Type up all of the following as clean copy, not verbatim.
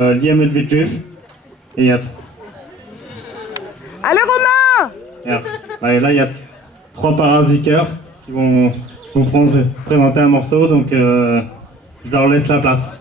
Liam Medvedev et il y a... Allez Romain! Et là il y a 3 parasiteurs qui vont vous présenter un morceau, donc je leur laisse la place.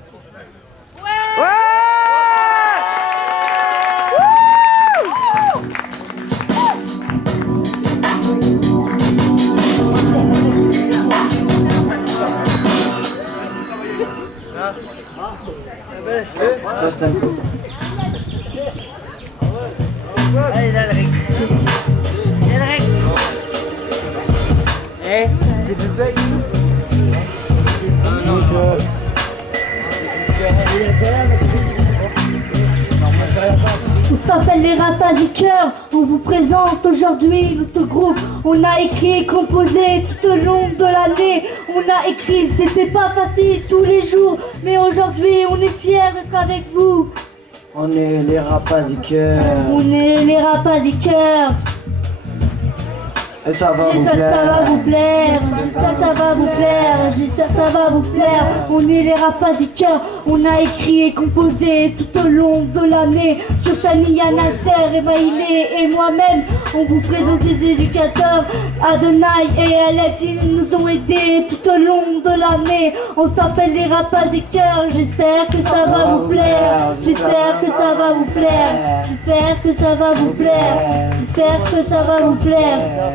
Allez, là, Alric. Alric. Eh, c'est du bec. On s'appelle les Ratas du Cœur, on vous présente aujourd'hui notre groupe. On a écrit et composé tout au long de l'année. On a écrit, c'était pas facile tous les jours, mais aujourd'hui on est fiers d'être avec vous. On est les Rapas du Cœur. On est les Rapas du Cœur. Et ça va vous J'espère que ça va vous plaire, j'espère que ça va vous plaire, j'espère que ça va vous plaire. On est les Rapas du Cœur, on a écrit et composé tout au long de l'année. Shoshania, Nasser, Emaïlé et moi-même, on vous présente des éducateurs, Adonai et Alex, ils nous ont aidés tout au long de l'année. On s'appelle les Rapas du Cœur, j'espère que ça va vous plaire, j'espère que ça va vous plaire, j'espère que ça va vous plaire, j'espère que ça va vous plaire.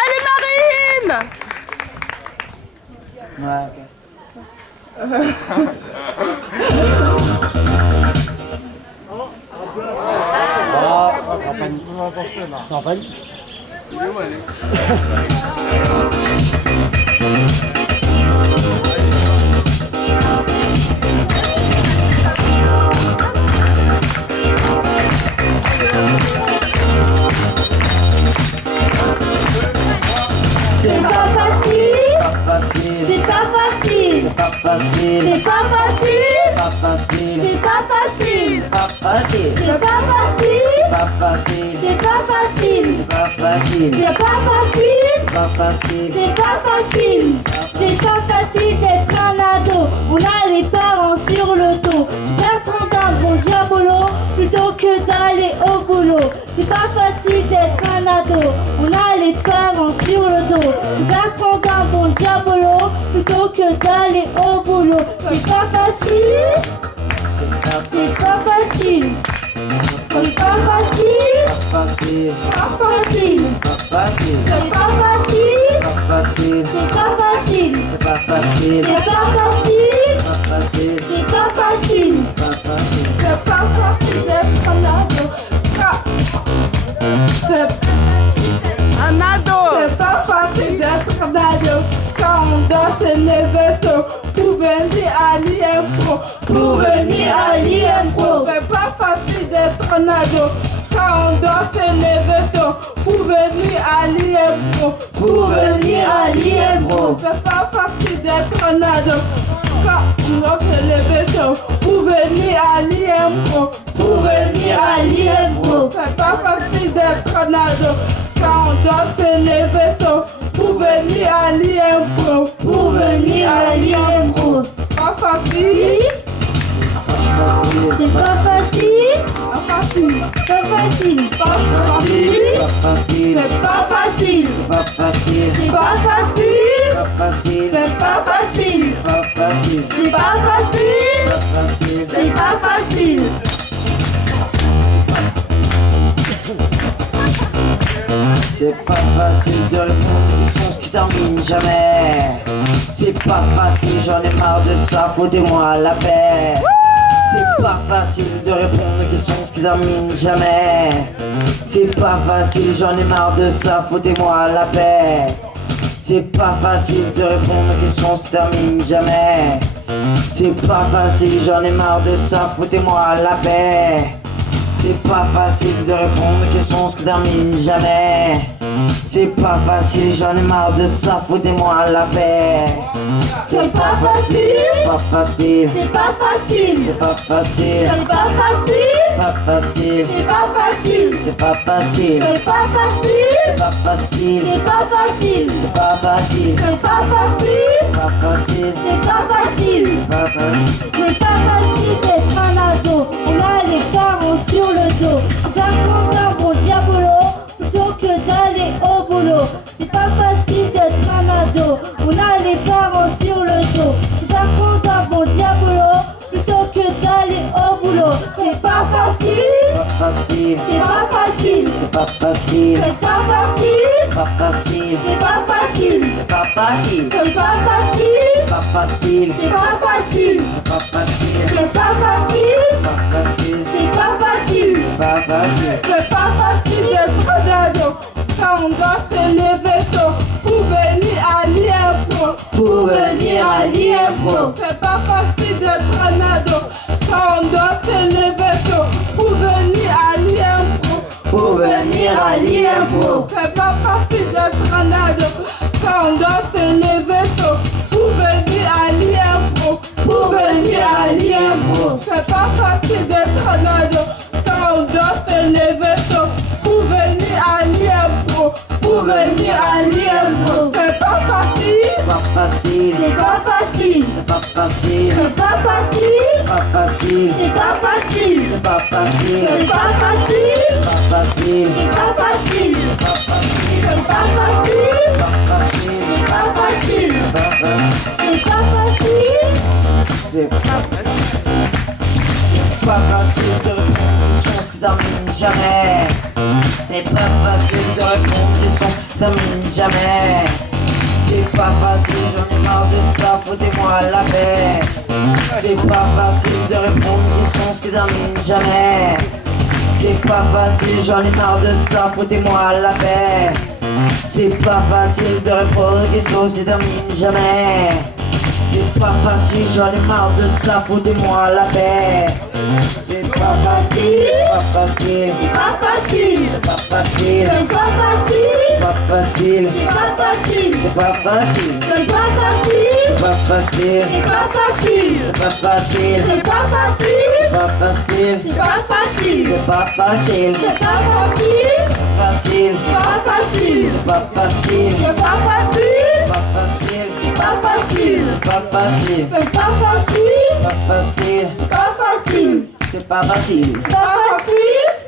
Allez Marine! Ouais, ok. C'est pas facile, Pas facile. c'est pas facile, Pas facile. c'est pas facile, Pas facile. c'est pas facile, Pas facile. c'est pas facile, Pas facile. c'est pas facile, Pas facile. c'est pas facile, Pas facile. c'est pas facile, c'est pas facile d'être un ado. On a les parents sur le dos, faire prendre un bon diabolo plutôt que d'aller au boulot. C'est pas facile d'être un ado, on a les parents sur le dos, faire prendre un bon diabolo plutôt que d'aller au boulot. C'est pas facile, c'est pas facile, c'est pas facile, Pas facile. pas facile, Pas facile. c'est pas facile, Pas facile. c'est pas facile, C'est pas facile. c'est pas facile, Pas facile. c'est pas facile. Pas facile. C'est pas facile d'être un ado. Un ado! C'est pas facile d'être un ado quand on danse les vétos pour venir à l'IMPRO. Pour venir à l'IMPRO. C'est pas facile d'être un ado quand on danse les vétos pour venir à l'IMPRO. Pour venir à l'IMPRO. C'est pas facile d'être un ado quand on danse les vétos pour venir à l'IMPRO. Pour venir à l'IMPRO. C'est pas facile d'être un ado quand on danse les vétos pour venir à l'IMPRO. Pour venir à l'IMPRO. Pas facile, C'est pas facile, pas facile, pas facile, pas facile, Pas facile. c'est pas facile, Pas facile. c'est pas pas facile, Pas facile. c'est pas facile, Pas facile. c'est pas facile, Pas facile. c'est pas facile. C'est pas facile de répondre aux questions qui terminent jamais. C'est pas facile, j'en ai marre de ça, foutez-moi la paix. C'est pas facile de répondre aux questions qui terminent jamais. C'est pas facile, j'en ai marre de ça, foutez-moi la paix. C'est pas facile de répondre aux questions qui terminent jamais. C'est pas facile, j'en ai marre de ça, foutez-moi la paix. C'est pas facile de répondre aux questions qui terminent jamais. C'est pas facile, j'en ai marre de ça, foutez-moi la paix. C'est pas facile, Pas facile, c'est pas facile, c'est pas facile, c'est pas facile, pas facile, c'est pas facile, c'est pas facile, c'est pas facile, pas facile, c'est pas facile, c'est pas facile, c'est pas facile, pas facile, c'est pas facile. pas facile. C'est pas facile d'être un ado, on a les parents sur le dos. Ça compte un bon diabolo plutôt que d'aller au boulot. C'est pas facile d'être un ado, on a les parents sur le dos. Ça compte un bon diabolo plutôt que d'aller au boulot. C'est pas facile, Pas facile, c'est pas facile, c'est pas facile, c'est pas facile, pas facile, c'est pas facile, c'est pas facile, c'est pas facile, pas facile, c'est pas facile, pas facile, c'est pas facile, pas facile, c'est pas facile. pas facile. C'est pas facile d'être un ado quand on doit se lever tôt pour venir à l'IMPRO. Pour venir à l'IMPRO. C'est pas facile d'être un ado quand on doit se lever tôt pour venir à l'IMPRO. Pour venir à l'IMPRO. C'est pas facile d'être un ado quand on doit se lever tôt pour venir à l'IMPRO. Pour venir à l'IMPRO. C'est pas facile d'être un ado quand on doit se lever tôt pour venir à l'IMPRO. Pour venir à l'IMPRO. C'est pas facile. Pas facile, C'est pas facile, c'est pas facile, c'est pas facile, pas facile, c'est pas facile, c'est pas facile, c'est pas facile, pas facile, c'est pas facile, pas facile, c'est pas facile, pas facile, c'est pas facile, pas facile. c'est pas facile, C'est pas facile de répondre aux questions qui terminent jamais. C'est pas facile de répondre aux questions qui terminent jamais. C'est pas facile, j'en ai marre de ça, foutez-moi la paix. C'est pas facile de répondre aux questions qui terminent jamais. C'est pas facile, j'en ai marre de ça, foutez-moi la paix. C'est pas facile de répondre aux questions qui terminent jamais. C'est pas facile, j'en ai marre de ça, foutez-moi la paix. C'est pas facile, pas facile, c'est pas facile, c'est pas facile, c'est pas facile, pas facile, c'est pas facile, c'est pas facile, c'est pas facile, pas facile, c'est pas facile, c'est pas facile, c'est pas facile, pas facile, c'est pas facile, c'est pas facile, c'est pas facile, facile, pas facile, c'est pas facile, c'est pas facile, pas facile, pas facile, pas facile, c'est pas facile, pas facile, pas facile, c'est pas facile. pas facile.